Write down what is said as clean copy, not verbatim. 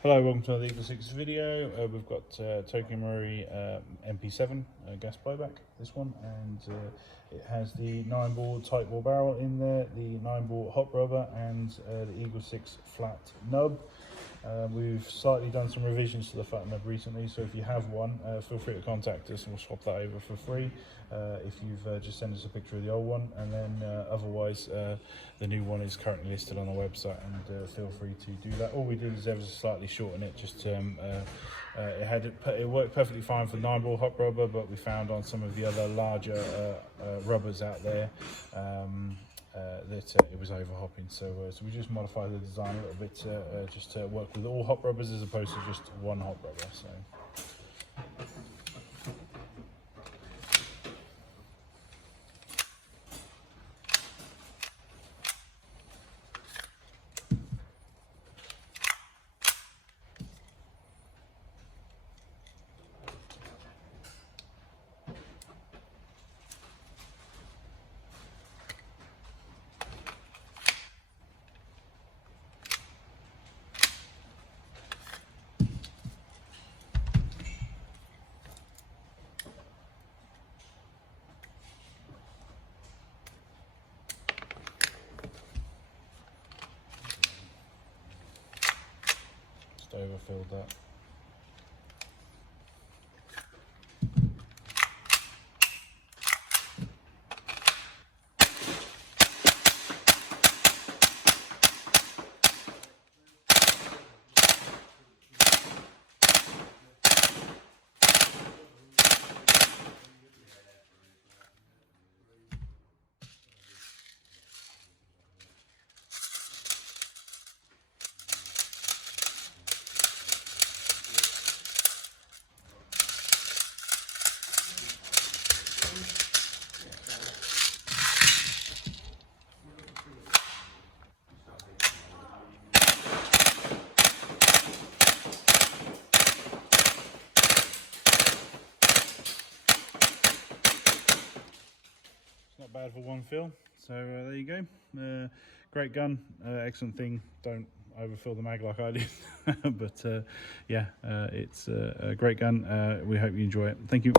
Hello, welcome to the Eagle 6 video. We've got Tokyo Marui MP7 gas blowback, this one, and it has the 9-bore tight bore barrel in there, the 9-bore hot rubber, and the Eagle 6 flat nub. We've slightly done some revisions to the flat nub recently, so if you have one, feel free to contact us and we'll swap that over for free. If you've just send us a picture of the old one, and then otherwise the new one is currently listed on the website, and feel free to do that. All we did is ever so slightly shorten it, just it worked perfectly fine for 9-bore hot rubber, but we found on some of the other larger rubbers out there that it was over hopping, so we just modified the design a little bit just to work with all hop rubbers as opposed to just one hop rubber. So just overfilled that. Not bad for one fill, so there you go. Great gun, excellent thing. Don't overfill the mag like I did, but yeah, it's a great gun. We hope you enjoy it. Thank you.